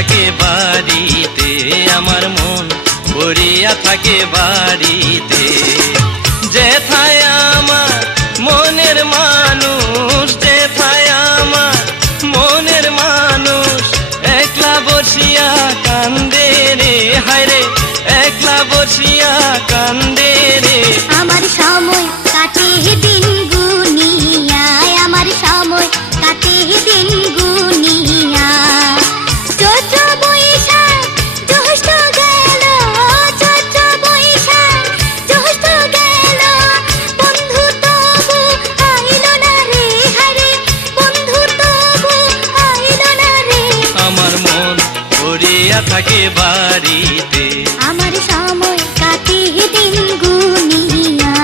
থাকে বাড়িতে, আমার মন পড়িয়া থাকে বাড়িতে। যেথায় আমার মনের মানুষ, যেথায় আমার মনের মানুষ, একলা বসিয়া কান্দে রে, হায় রে একলা বসিয়া কান্দে রে। আমার সময় কাটে দিন গুনিয়া, আমার সময় কাটে দিন গুনিয়া। চৈত্র বৈশাখ জ্যৈষ্ঠ গেল, চৈত্র বৈশাখ জ্যৈষ্ঠ গেল, বন্ধু তবু আইল না রে, হায়রে বন্ধু তবু আইল না রে। আমার মন পড়িয়া থাকে বাড়িতে, আমার সময় কাটে দিন গুনিয়া।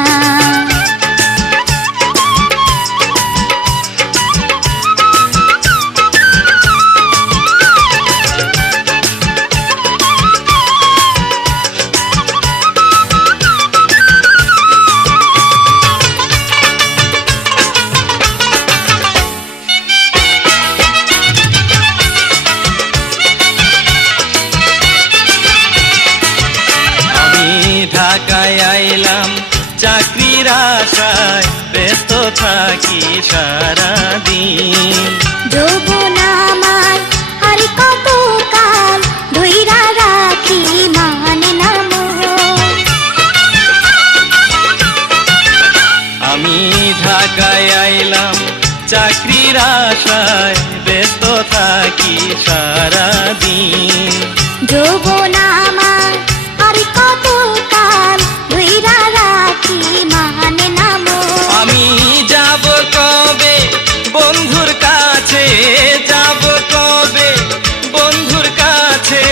ঢাকায় আইলাম চাকরির আশায়, ব্যস্ত থাকি সারাদিন। যৌবন আমার আর কত কাল ধইরা রাখি, মানে না মোর। আমি ঢাকায় আইলাম চাকরির আশায়, ব্যস্ত থাকি সারাদিন। যৌবন আমার আর কত কাল ধইরা রাখি, মানে না মোর। আমি যাব কবে বন্ধুর কাছে, যাব কবে বন্ধুর কাছে,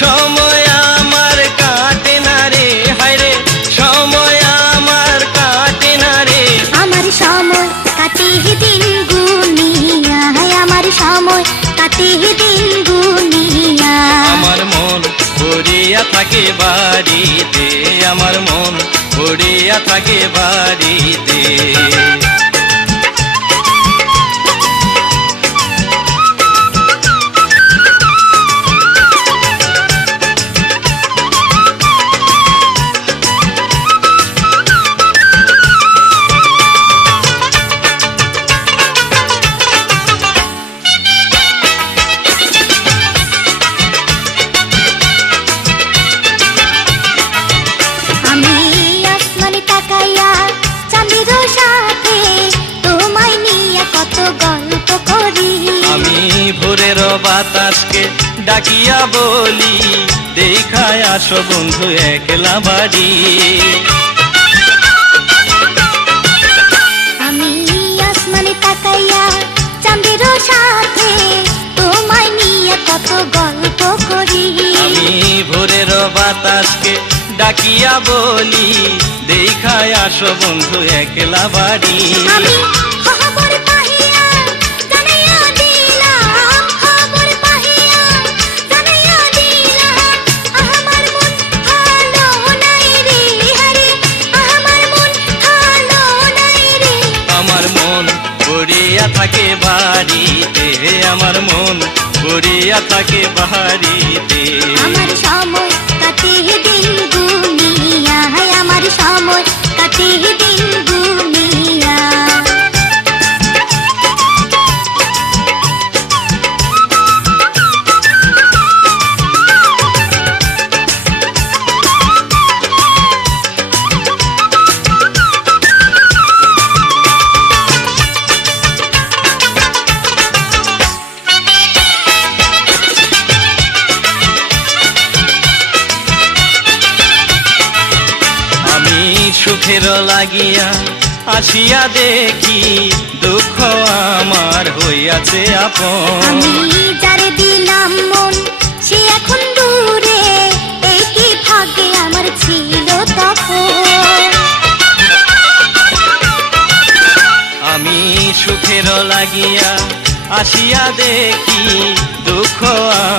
সময় আমার কাটে না রে, হায় রে সময় আমার কাটে না রে। আমার সময় কাটে দিন গুনিয়া, আমার সময় কাটে দিন গুনিয়া। আমার মন পড়িয়া থাকে বাড়িতে, আমার মন পড়িয়া থাকে বাড়িতে। আমি আসমানে তাকাইয়া চাঁদের সাথে তোমায় নিয়ে কত গল্প করি। আমি ভোরের বাতাসকে ডাকিয়া বলি, দেখায় আসো বন্ধু একলা বাড়ি। আমি আসমানে তাকাইয়া চাঁদের সাথে তোমায় নিয়ে কত গল্প করি। আমি ভোরের বাতাসকে ডাকিয়া বলি, দেখায় আসো বন্ধু একলা বাড়ি। আমি খবর পাহিয়া জানাইয়া দিলাম, খবর পাহিয়া জানাইয়া দিলাম, আমার মন ভালো নাই রে, হারে আমার মন ভালো নাই রে। আমার মন পড়িয়া থাকে বাড়িতে, আমার মন পড়িয়া থাকে বাড়িতে। আমার সময় কাটে দিন গুনিয়া, আমার সময় কাটে দিন গুনিয়া। আমি সুখের লাগিয়া আসিয়া দেখি, দুঃখ আমার হইয়াছে আপন। আমি যারে দিলাম মন সে এখন দূরে, এই কি ভাগ্যে আমার ছিল তখন। আমি সুখের লাগিয়া আসিয়া দেখি, দুঃখ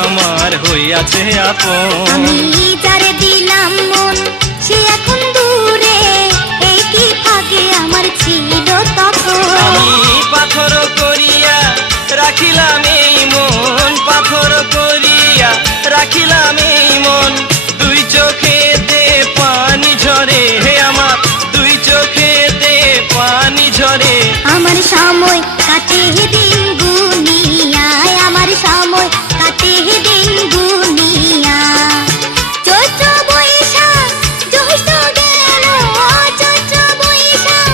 আমার হইয়াছে আপন। আমি যারে দিলাম মন সে এখন দূরে, এই কি ভাগ্যে আমার ছিল তখন। আমি পাথর করিয়া রাখিলাম এই মন, পাথর করিয়া রাখিলাম এই মন দুই চোখেতে পানি ঝরে হে আমার দুই চোখেতে পানি ঝরে আমার সময় কাটে দিন গুনিয়ায় আমার সময় কাটে দিন গুনিয়া চৈত্র বৈশাখ জ্যৈষ্ঠ গেল চৈত্র বৈশাখ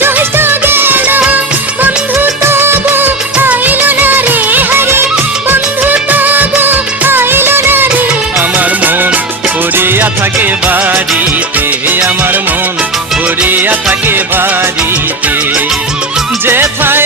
জ্যৈষ্ঠ গেল বন্ধু তবু আইলো না রে হরে বন্ধু তবু আইলো না রে আমার মন পড়িয়া থাকে বাড়িতে আমার মন পড়িয়া থাকে বাড়িতে যেথায়